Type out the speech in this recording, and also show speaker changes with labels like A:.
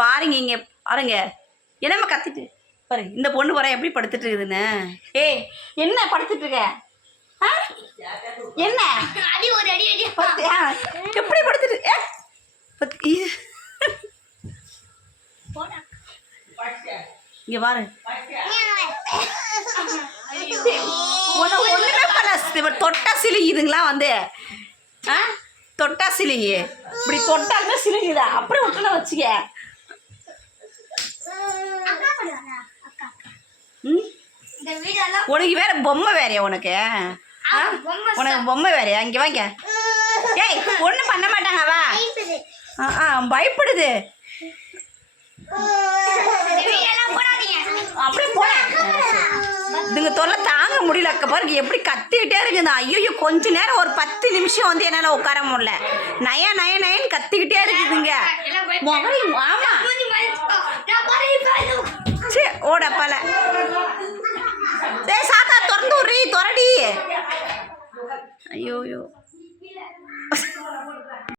A: பாருங்க இங்கே பாருங்க. என்னம்மா கத்திட்டு? பாரு இந்த பொண்ணு பாரு எப்படி படுத்துட்டு இருக்குதுன்னு ஏய் என்ன படுத்துட்டு இருக்க ஆ? என்ன?
B: அடி ஒரு அடி அடி.
A: எப்படி படுத்துட்டு ஏ பத்தி இங்க பாரு. ஒண்ணுமே பண்ண இவ தொட்டா சிலிங்குதுங்களா வந்து? ஆ? தொட்டா சிலிங்கு இப்படி தொட்டாலுமே சிலிங்குதா அப்படியே விட்டுல வச்சுக்க
B: அக்கா பண்ணுவாங்க அக்கா
A: ம்
B: இந்த வீடியோலாம்
A: உனக்கு வேற பொம்மை வேறையா உனக்கு? உனக்கு பொம்மை வேறையா? இங்கே வாங்க. ஏய் ஒன்றும் பண்ண மாட்டாங்க வா. ஆ ஆ பயப்படுது. அப்படியே போனேன் இதுங்க தொல்லை தாங்க முடியல. அக்கா பாருங்க எப்படி கத்திக்கிட்டே இருக்குது ஐயோ கொஞ்ச நேரம் ஒரு பத்து நிமிஷம் வந்து என்னால் உட்கார முடியல. நய நய நயன்னு கத்திக்கிட்டே இருக்குதுங்க. முகரி ஆமா.
B: மூஞ்சி
A: திறந்து விட்றி துறடி ஐயோ ஐயோ